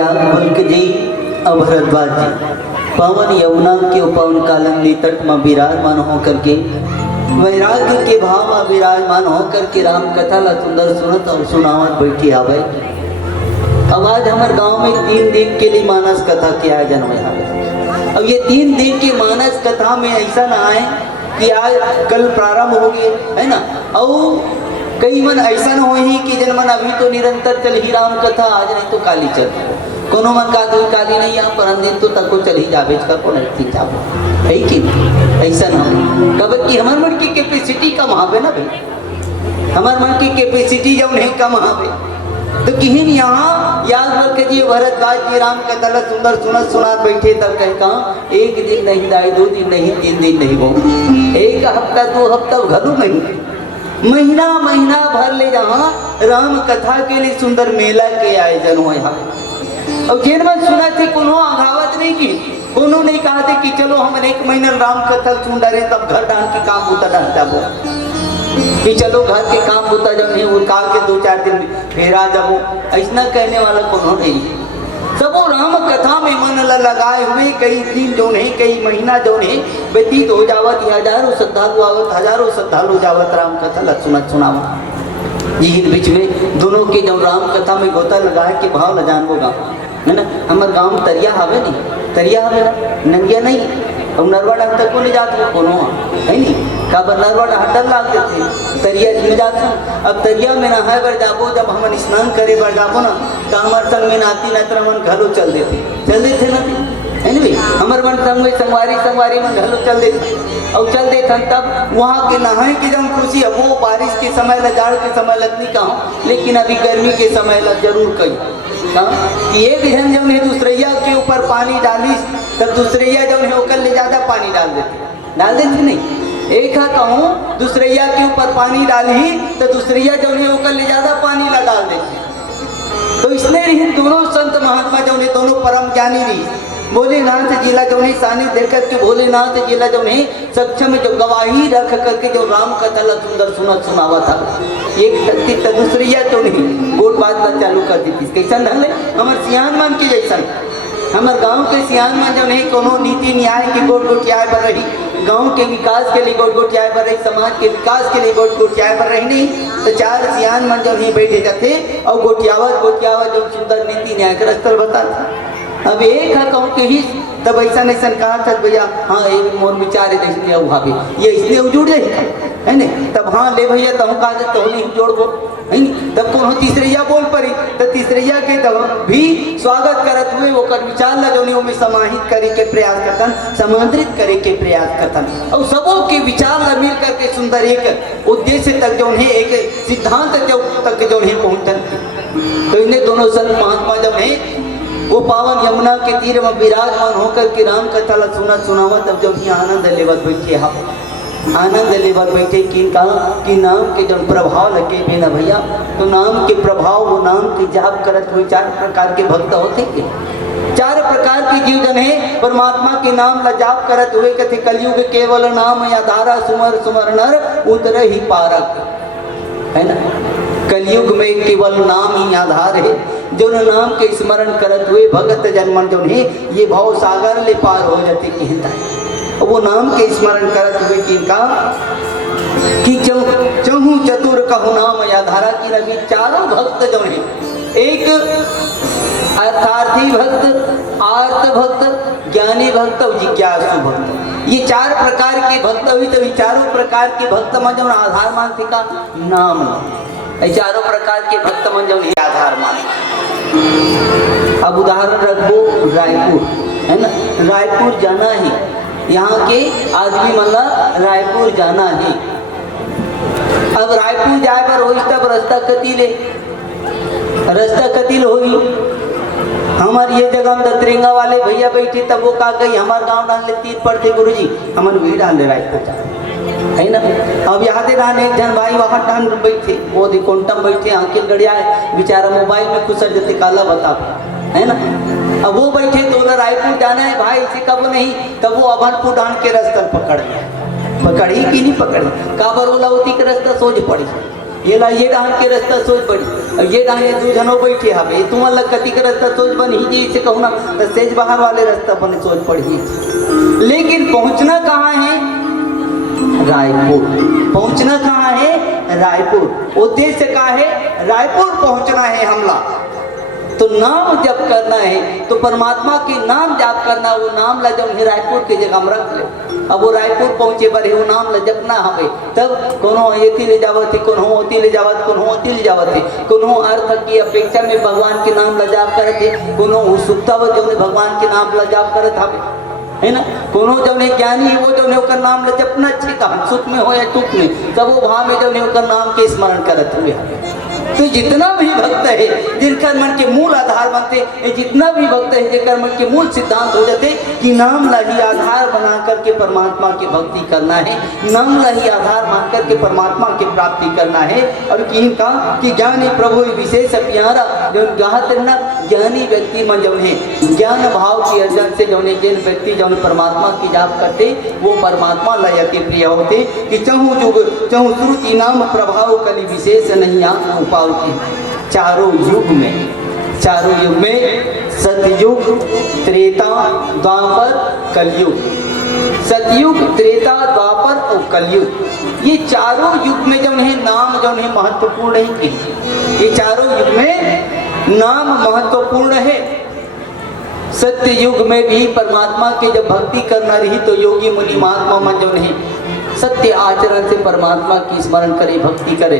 याग बल्क जी अभरद्वाज जी पवन यमुना के पवन कालंदी तट में विराजमान होकर के वैराग्य के भाव में विराजमान होकर के राम कथा ला सुंदर सुनत और सुनावत बैठी आवे। अब आज हमारे गांव में 3 दिन के लिए मानस कथा के आयोजन हुआ। अब ये 3 दिन की मानस कथा में ऐसा ना आए कि आज कल प्रारंभ हो गए है ना, और कई मन ऐसा न हो ही कि जन मन अभी तो निरंतर चल ही राम कथा, आज नहीं तो काली चल कोनो मन का कोई काली नहीं यहाँ पर दिन तो तक को चल ही जावे का को नहीं जाओ है कि ऐसा ना हो। कब कि हमार मन की कैपेसिटी कम हावे ना भाई, हमार मन की कैपेसिटी जब नहीं कम हावे तो किहिन यहाँ याद रख जी भरद्वाज जी राम कथा ला सुंदर सुनत सुनात बैठे तब कह कहा 1 दिन नहीं दाए 2 दिन नहीं 3 दिन नहीं वो 1 हफ्ता 2 हफ्ता घलू नहीं महीना महीना भर ले जहाँ राम कथा के लिए सुंदर मेला के आयोजन हुए यहाँ। और जिन में सुना थे कोनो आघावत नहीं की, कोनो नहीं कहा थे कि चलो हम 1 महीना राम कथा सुन रहे तब घर डाल के काम होता डालता वो कि चलो घर के काम होता जब नहीं वो काल के 2-4 दिन फेरा जब ऐसा कहने वाला कोनो नहीं। सब वो राम कथा में मन लगाए हुए कई दिन जो नहीं कई महीना जो नहीं व्यतीत हो जावत, हजारों श्रद्धालु आवत, हजारों श्रद्धालु जावत राम कथा ला सुनत सुनावत। यही बीच में दोनों के जो राम कथा में गोता लगाए के भाव ल जान होगा है ना। हमारे गाँव में तरिया हवे नहीं, तरिया हवे ना नंगिया नहीं, और नरवाड़ा तक को नहीं जाते कोनो है नहीं का नरवाड़ा हटल लाग देते तरिया में जाते। अब तरिया में नहाए बर जाबो जब हम स्नान करे बर जाबो ना तो हमारे संग में नाती नातर मन घलो चल देते ना है नहीं हमारे मन संग में संगवारी में घलो चल देते और चल देते तब वहाँ के नहाए की जब खुशी है वो बारिश के समय ला जाड़ के समय लगनी कहाँ, लेकिन अभी गर्मी के समय ला जरूर कही कि एक जन जब है दूसरैया के ऊपर पानी डाली तब दूसरैया जब है ओकर ले ज़्यादा पानी डाल देते नहीं। एक है कहूँ दूसरैया के ऊपर पानी डाली तो दूसरैया जब है ओकर ले ज़्यादा पानी ला डाल देते। तो इसलिए रही दोनों संत महात्मा जो है दोनों परम ज्ञानी रही भोलेनाथ जिला जो है सानी देखकर के भोलेनाथ जिला जो है सक्षम जो गवाही रख करके जो राम कथा ला सुंदर सुनावा था। एक तकती दूसरिया तो नहीं गोट बात चालू कर दी थी कैसा ढंग हमारे सियान मान के जैसा हमारे गांव के सियान मान जो नहीं कोनो नीति न्याय की गोट गोटियाए पर रही, गांव के विकास के लिए गोट गोटियाए पर रही, समाज के विकास के लिए गोट गोटियाए पर रही नहीं तो 4 सियान मान जो नहीं बैठे जाते और गोटियावत जो सुंदर नीति न्याय का स्थल बताते। अब एक है कहूँ के ही तब ऐसा कहा था भैया हाँ एक मोर विचार है वहाँ भी ये इसलिए जुड़ जाए है न तब हाँ ले भैया तब कहा तो नहीं जोड़बो है तब कौन तीसरैया बोल पड़ी तो तीसरैया के तब भी स्वागत करत हुए वो कर विचार ला जो में समाहित करे के प्रयास करतन, समांतरित करे के प्रयास करतन और सबों के विचार ला मिल करके सुंदर एक उद्देश्य तक जो है एक सिद्धांत तक जो है पहुँचन। तो इन्हें दोनों संत महात्मा जब है वो पावन यमुना के तीर में विराजमान होकर के राम कथा ला सुनावा तब जब ही आनंद लेवत बैठे आनंद लेवत बैठे कि कहा कि नाम के जब प्रभाव लगे भी ना भैया तो नाम के प्रभाव वो नाम के जाप करत हुए 4 प्रकार के भक्त होते के 4 प्रकार के जीव जन है परमात्मा के नाम ला जाप करत हुए कथे कलयुग केवल नाम या धारा सुमर नर उतर ही पारक है ना। कलयुग में केवल नाम ही आधार है जो नाम के स्मरण करत हुए भगत जन्मन जो है ये भाव सागर ले पार हो जाते कहता है। वो नाम के स्मरण करत हुए कि चहु चतुर कहु नाम या धारा की रवि 4 भक्त जो है एक अर्थार्थी भक्त, आर्त भक्त, ज्ञानी भक्त और जिज्ञासु भक्त, ये 4 प्रकार के भक्त हुई तो 4 प्रकार के भक्त में जो आधार मानते का नाम 4 प्रकार के भक्त मन जो आधार मान। अब उदाहरण रखो रायपुर है ना, रायपुर जाना है यहाँ के आदमी मतलब रायपुर जाना है। अब रायपुर जाए पर हो तब रास्ता कतील होई हमारे ये जगह में दतरेंगा वाले भैया बैठे तब वो कहा गई हमारे गांव डालने 3 पड़ते गुरु जी हमारे भी डाल रायपुर है ना। अब यहाँ से डाल एक जन भाई वहाँ डाल बैठे वो कोंटम बैठे आंखें गड़िया है बेचारा मोबाइल में कुछ जते काला बता है ना। अब वो बैठे तो उधर रायपुर जाना है भाई इसे कब नहीं तब वो अभनपुर डांड के रास्ता पकड़ी कि नहीं पकड़ी का बरोलावती के रास्ता सोच पड़ी ये ला ये डाहन के रास्ता सोच बनी, अब ये डाहन दू जनों बैठे हवे तुम्हारा लग कति का रास्ता सोच बनी जी से कहूँ ना तो सेज बाहर वाले रास्ता बने सोच पड़ी। लेकिन पहुंचना कहाँ है? रायपुर। पहुंचना कहाँ है? रायपुर। उद्देश्य का है? रायपुर पहुंचना है हमला। तो नाम जप करना है तो परमात्मा के नाम जाप करना, वो नाम ला जब रायपुर के जगह में रख ले। अब वो रायपुर पहुंचे बड़े वो नाम ला जपना हवे, तब कोनो येती ले जावत है, कोनो होती ले जावत, कोनो होती ले जावत है, कोनो अर्थ की अपेक्षा में भगवान के नाम ला जाप करत है, कोनो उत्सुकता वो जो भगवान के नाम ला जाप करत हवे, है ना। कोनो जौने ज्ञानी है वो जौने ओकर नाम ले जपना अच्छे काम, सुख में हो या दुख में, सब वो भाव में जौने ओकर नाम के स्मरण करत हुए। तो जितना भी भक्त है जिनका मन के मूल आधार बनते, जितना भी भक्त है जिनका मन के मूल सिद्धांत हो जाते कि नाम ला ही आधार बना करके परमात्मा की भक्ति करना है, नाम ला ही आधार मान करके परमात्मा की प्राप्ति करना है। और किनका कि ज्ञानी प्रभु विशेष प्यारा जो ना ज्ञानी व्यक्ति मन जो है ज्ञान भाव की अर्जन से जो जिन व्यक्ति जो परमात्मा की जाप करते वो परमात्मा ला अति प्रिय होते कि चहु जुग चहु श्रुति नाम प्रभाव कली विशेष नहीं आप उपाव की। चारों युग में सतयुग त्रेता द्वापर कलयुग, सतयुग त्रेता द्वापर और कलयुग, ये चारों युग में जो है नाम जो है महत्वपूर्ण है। ये चारों युग में नाम महत्वपूर्ण है। सत्य युग में भी परमात्मा के जब भक्ति करना रही तो योगी मुनि महात्मा मन जो नहीं सत्य आचरण से परमात्मा की स्मरण करे, भक्ति करे,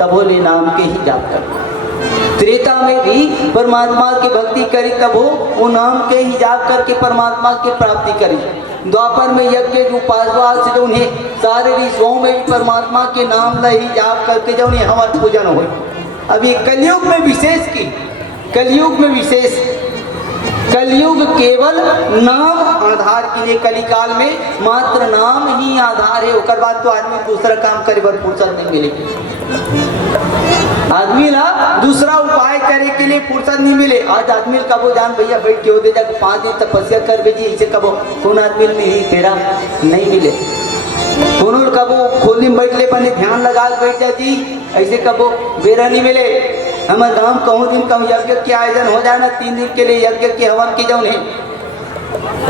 तब बोले नाम के ही जाप कर। त्रेता में भी परमात्मा की भक्ति करी तब वो नाम के ही जाप करके परमात्मा की प्राप्ति करी। द्वापर में यज्ञ उपासना से जो उन्हें सारे विश्वों में भी परमात्मा के नाम ला ही जाप करके जो उन्हें हवन पूजन हो। अभी कलयुग में विशेष की, कलयुग में विशेष, कलयुग केवल नाम आधार के लिए, कलिकाल में मात्र नाम ही आधार है। उसके बाद तो आदमी दूसरा काम करे बर फुर्सत नहीं मिलेगी, आदमी ना दूसरा उपाय करे के लिए फुर्सत नहीं मिले। आज आदमी कबो जान भैया बैठ के हो दे जाकर 5 दिन तपस्या कर बेजी, इसे कबो कौन आदमी नहीं तेरा नहीं मिले, कौन कबो खोली में बैठ ले बने ध्यान लगा बैठ जाती, ऐसे कबो बेरा नहीं मिले। हमारे गांव कहूँ दिन कहूँ यज्ञ के आयोजन हो जाए ना 3 दिन के लिए, यज्ञ के हवन की जौन है,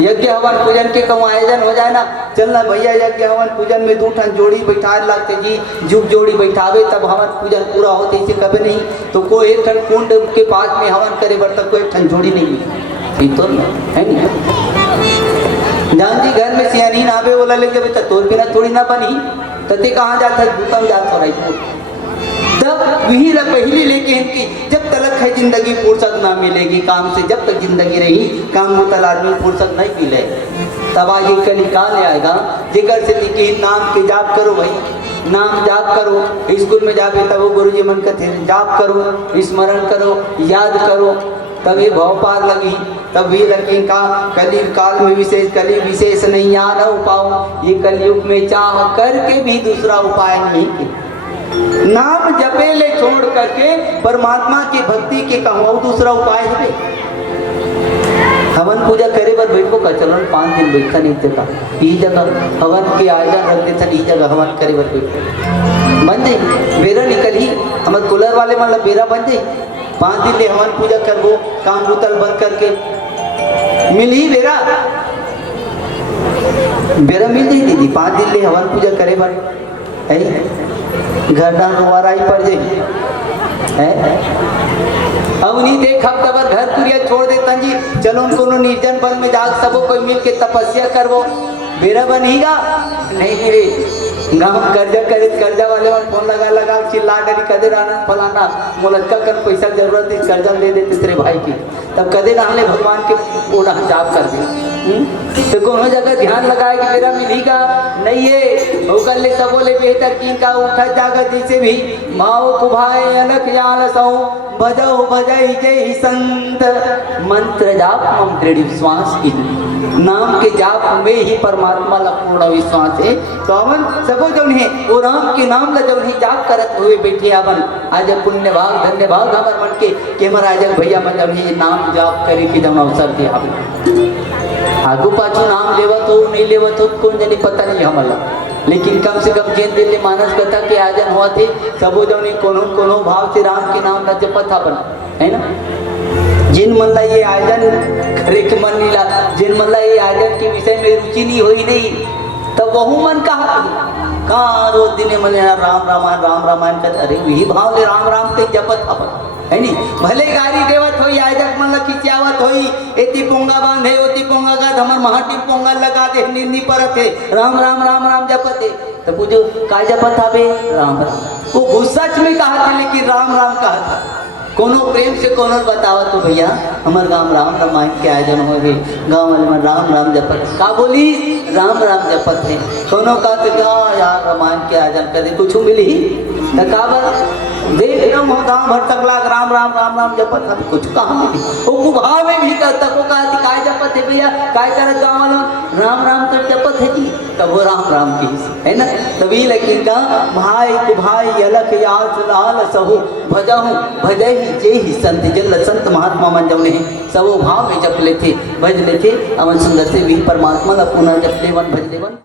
यज्ञ हवन पूजन के कहूँ आयोजन हो जाए ना, चलना भैया यज्ञ हवन पूजन में 2 ठन जोड़ी बैठा लगते जी, जुग जोड़ी बैठावे तब हवन पूजन पूरा होते, इसे कभी नहीं। तो कोई 1 ठन कुंड के पास में हवन करे बर्तन कोई 1 ठन जोड़ी नहीं मिली, तो है नहीं। जान जी घर में सियानी आवे बोला ले जब तोर बिना थोड़ी ना बनी, तते कहाँ जाता है भूतम जात हो रही। तब वही पहली लेके इनकी जब तलक है जिंदगी फुर्सत ना मिलेगी काम से, जब तक जिंदगी रही काम में तल आदमी फुर्सत नहीं मिले। तब आगे कलिकाल आएगा जिगर से लिखी नाम के जाप करो भाई, नाम जाप करो। स्कूल में जाके तब वो गुरु जी मन कहते जाप करो, स्मरण करो, याद करो, तब ये भाव पार लगी। तब भी लगी का कलयुग काल में विशेष, कली विशेष नहीं आ न उपाओ, ये कलयुग में चाह करके भी दूसरा उपाय नहीं है। नाम जपे ले छोड़ करके परमात्मा की भक्ति के कहूँ दूसरा उपाय है। हवन पूजा करे बर बैठो का चलो 5 दिन बैठा नहीं देता, ई जगह हवन के आयोजन रख देता, ई जगह हवन करे बर बैठो बन जाए, बेरा निकल ही हमारे कूलर वाले मतलब बेरा बन जाए। 5 दिन ले हवन पूजा करबो, काम बुतल बंद करके मिल ही बेरा, बेरा मिल जाए दीदी। 5 दिन ले हवन पूजा करे बर घर डाल रुआराई पड़ जाए है। अब नहीं देख हम तब घर पुरिया छोड़ देता जी, चलो उनको निर्जन वन में जाग सबो कोई मिल के तपस्या करवो, मेरा बनेगा नहीं गिरे। गाँव कर्जा करे, कर्जा वाले वन फोन लगा चिल्ला डरी कदे राना फलाना मोलक्का कर पैसा जरूरत है कर्जा दे देते तेरे भाई की, तब कदे नाले भगवान के ओढ़ा जाप कर दे। तो कोनो जगह ध्यान लगाए कि मेरा मिलेगा नहीं है, वो कर ले सब बोले बेहतर की का उठा जागा जिसे भी माओ कुभाए अलख जान सौ बजाओ बजाई जय संत मंत्र जाप मम दृढ़ विश्वास की। नाम के जाप में ही परमात्मा ला पूर्ण विश्वास है। तो अवन सबो जौन है वो राम के नाम ला जौन ही जाप करत हुए बैठे अवन आज पुण्य भाग धन्य भाग हमार मन के महाराज भैया मन जौन ही नाम जाप करे के जौन अवसर दिया आगू पाछू नाम लेवत हो नहीं लेवत हो कौन जानी पता नहीं हमला। लेकिन कम से कम जेन दिन मानस कथा के आयोजन हुआ थे सबो जौन कोनो कोनो भाव से राम के नाम न जपत हवन, है ना। जिन मन ला ये आयोजन करे के मन नहीं ला, जिन मन ला ये आयोजन के विषय में रुचि नहीं हुई नहीं, तब वहु मन कहाँ रोज दिन मन राम रामायण कर, अरे वही भाव ले राम राम के जपत हवन, है नी। भले गाड़ी देवत होई आयोजक मन ला खिंचावत होई, एती पोंगा बांधे ओती पोंगा का धमर महाटी पोंगा लगा दे निंदी परत है राम राम राम राम जपत है, तो पूछो का जपत हबे राम राम। वो गुस्सच में कहा था लेकिन राम राम कहा था। कोनो प्रेम से कोनो बतावा तो भैया हमार गाँव राम रामायण के आयोजन हो गए, गाँव वाले में राम राम जपत का बोली राम राम जपत है। कोनो का तो यार रामायण के आयोजन करे कुछ मिली देख रहा हूँ गाँव भर तक लाग राम राम राम राम जपत है, कुछ कहाँ मिली। वो कुभाव में भी करता को कहा काय जपत है भैया, काय करत गाँव वालों राम राम कर जपत है जी, तब वो राम राम की है ना। तभी लेकिन का भाई कुभाई अलख यार लाल सहु भजहु भजहि जे ही संत जल संत महात्मा मन जौने सब भाव में जप लेते भज लेते अवन सुंदर से भी परमात्मा ला पुनः जप लेवन भज लेवन।